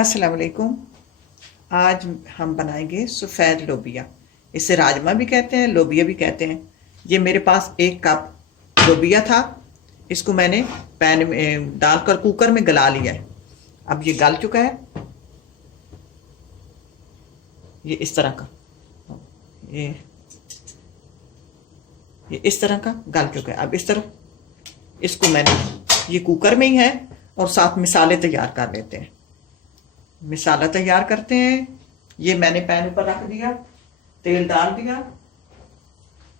अस्सलाम वालेकुम। आज हम बनाएंगे सफ़ेद लोबिया। इसे राजमा भी कहते हैं, लोबिया भी कहते हैं। ये मेरे पास 1 कप लोबिया था। इसको मैंने पैन में डालकर कुकर में गला लिया है। अब ये गल चुका है। ये इस तरह का ये ये इस तरह का गल चुका है। अब इस तरह इसको मैंने ये कुकर में ही है और साथ मसाले तैयार कर लेते हैं। मसाला तैयार करते हैं। ये मैंने पैन पर रख दिया, तेल डाल दिया।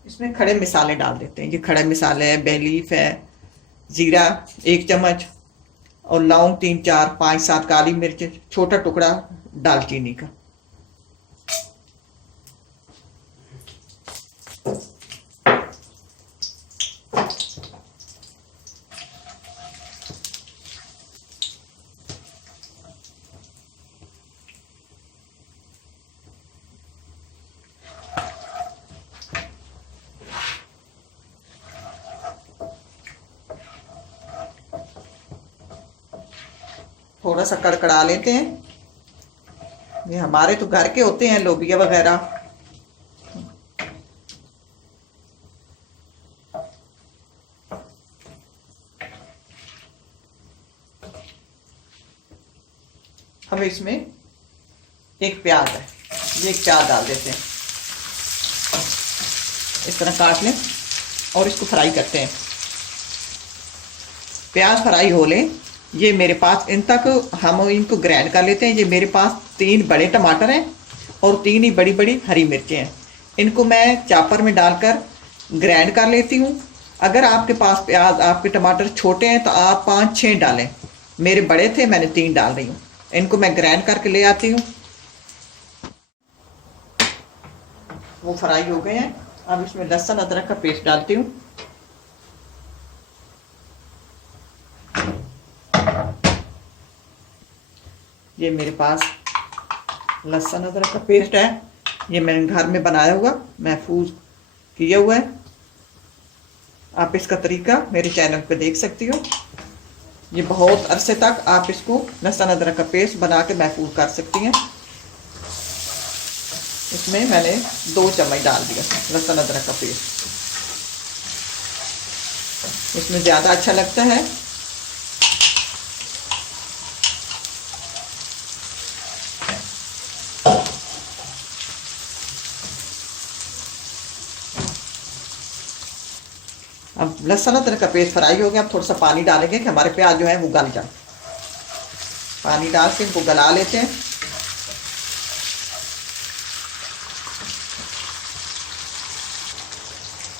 इसमें खड़े मसाले डाल देते हैं। ये खड़े मसाले है, बे लीफ है, जीरा 1 चम्मच और लौंग 3 4 5 7 काली मिर्च, छोटा टुकड़ा दालचीनी का। थोड़ा सा कड़कड़ा लेते हैं। ये हमारे तो घर के होते हैं लोबिया वगैरह। हम इसमें एक प्याज है, ये 1 प्याज डाल देते हैं। इस तरह काट लें और इसको फ्राई करते हैं। प्याज फ्राई हो लें। ये मेरे पास इन तक हम इनको ग्राइंड कर लेते हैं। ये मेरे पास 3 बड़े टमाटर हैं और 3 ही बड़ी बड़ी हरी मिर्चें हैं। इनको मैं चापर में डालकर ग्राइंड कर लेती हूँ। अगर आपके पास प्याज आपके टमाटर छोटे हैं तो आप 5 6 डालें। मेरे बड़े थे, मैंने 3 डाल रही हूँ। इनको मैं ग्राइंड करके ले आती हूँ। वो फ्राई हो गए हैं। अब इसमें लहसुन अदरक का पेस्ट डालती हूँ। ये मेरे पास लहसुन अदरक का पेस्ट है। ये मैंने घर में बनाया हुआ, महफूज किया हुआ है। आप इसका तरीका मेरे चैनल पे देख सकती हो। ये बहुत अरसे तक आप इसको लहसुन अदरक का पेस्ट बना के महफूज कर सकती हैं। इसमें मैंने 2 चम्मच डाल दिया लहसुन अदरक का पेस्ट। इसमें ज़्यादा अच्छा लगता है। अब लहसुन अदरक का पेस्ट फ्राई हो गया। अब थोड़ा सा पानी डालेंगे कि हमारे प्याज जो है वो गल जाए। पानी डाल के इनको गला लेते हैं।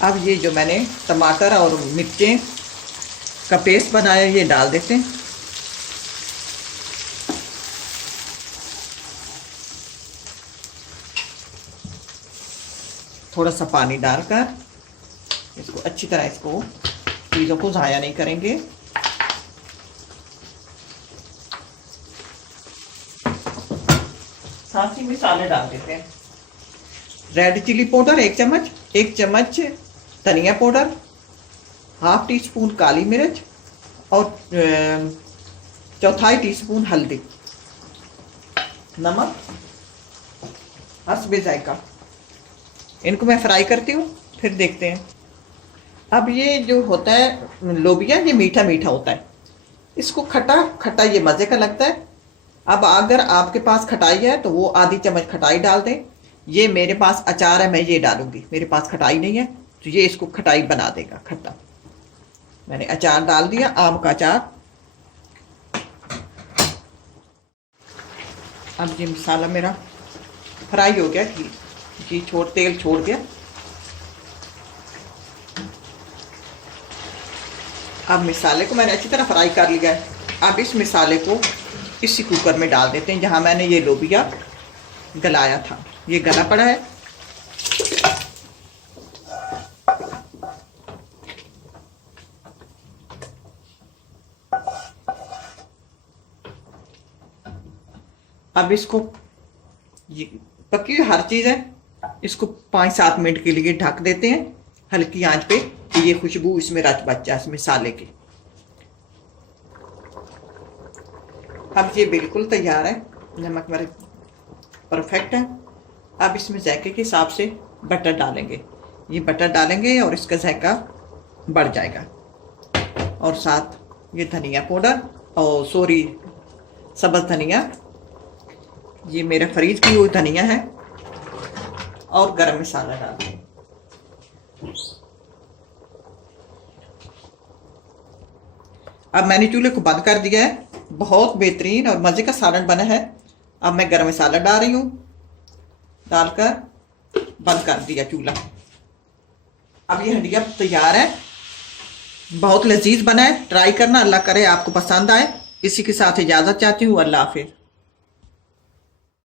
अब ये जो मैंने टमाटर और मिर्चें का पेस्ट बनाया ये डाल देते हैं। थोड़ा सा पानी डालकर इसको अच्छी तरह इसको चीज़ों को ज़ाया नहीं करेंगे। साथ ही मसाले डाल देते हैं। रेड चिली पाउडर 1 चम्मच, 1 चम्मच धनिया पाउडर, ½ टीस्पून काली मिर्च और 1/4 टीस्पून हल्दी, नमक हस्बे जायका। इनको मैं फ्राई करती हूँ, फिर देखते हैं। अब ये जो होता है लोबिया, ये मीठा मीठा होता है। इसको खट्टा खट्टा ये मज़े का लगता है। अब अगर आपके पास खटाई है तो वो ½ चम्मच खटाई डाल दें। ये मेरे पास अचार है, मैं ये डालूंगी। मेरे पास खटाई नहीं है तो ये इसको खटाई बना देगा, खट्टा। मैंने अचार डाल दिया, आम का अचार। अब ये मसाला मेरा फ्राई हो गया, घी तेल छोड़ दिया। अब मसाले को मैंने अच्छी तरह फ्राई कर लिया है। अब इस मसाले को इसी कुकर में डाल देते हैं जहां मैंने ये लोबिया गलाया था। ये गला पड़ा है। अब इसको, ये पकी हुई हर चीज़ है, इसको 5 7 मिनट के लिए ढक देते हैं हल्की आंच पे कि ये खुशबू इसमें रच बच जाए, इस मसाले की। अब ये बिल्कुल तैयार है, नमक मेरे परफेक्ट है। अब इसमें जायके के हिसाब से बटर डालेंगे, ये बटर डालेंगे और इसका जायका बढ़ जाएगा। और साथ ये धनिया पाउडर और सॉरी सब्ज़ धनिया, ये मेरा फ्रीज की हुई धनिया है, और गरम मसाला डालेंगे। अब मैंने चूल्हे को बंद कर दिया है, बहुत बेहतरीन और मज़े का सालन बना है। अब मैं गरम मसाला डाल रही हूँ, डालकर बंद कर दिया चूल्हा। अब ये हंडिया तैयार है, बहुत लजीज बना है, ट्राई करना। अल्लाह करे आपको पसंद आए। इसी के साथ इजाज़त चाहती हूँ, अल्लाह हाफिज़।